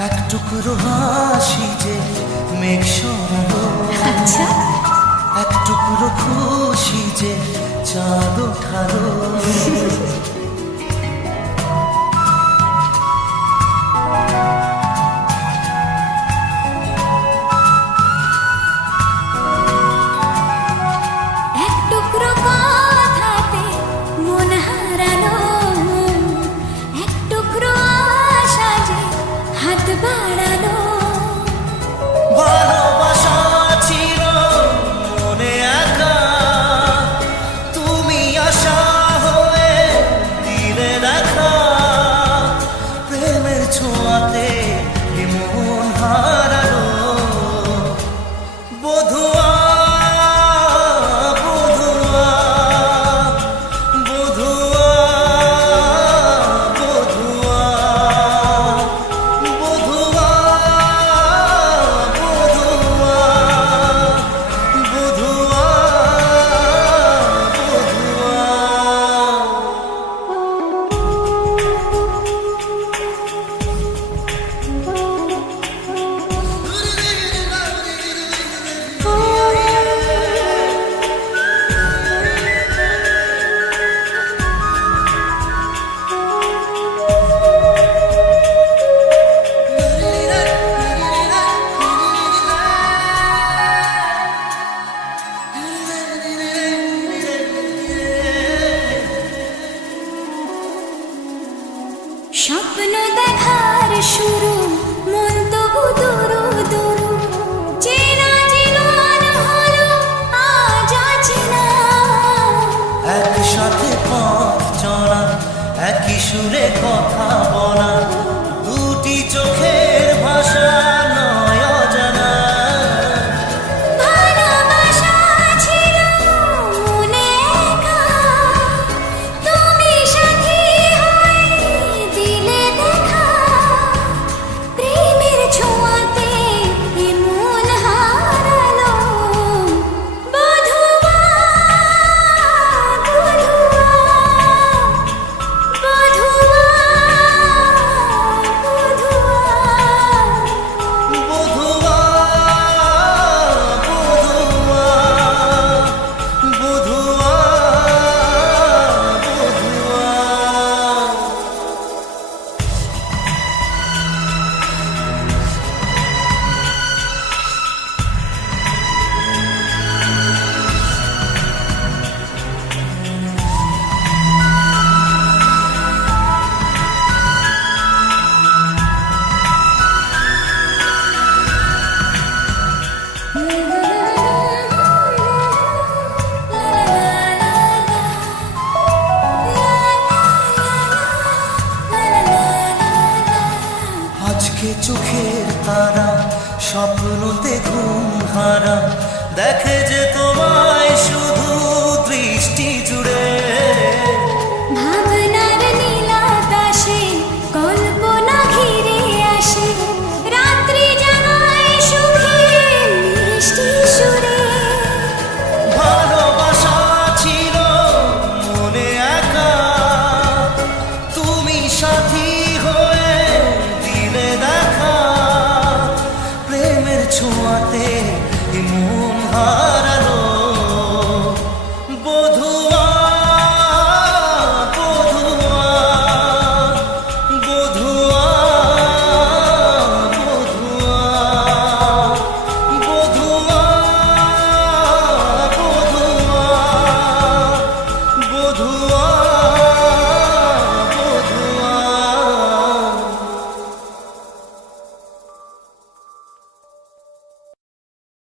এক টুকরো হাসি যে মেঘ সরালো। আচ্ছা। এক টুকরো খুশি যে চাঁদ ওঠালো। স্বপ্ন দেখার শুরু, মন তবু দূরু দূরু। চেনা জীবন হলো, আজ অচেনা একসাথে পথ চলা, একই সুরে কথা থাকে চোখের তারা? স্বপ্নতে দেখুন হারা। দেখে যে তোমায় শুধু দৃষ্টি জুড়ে। কল্পনা রাত্রি ভালোবাসা ছিল মনে তুমি সাথী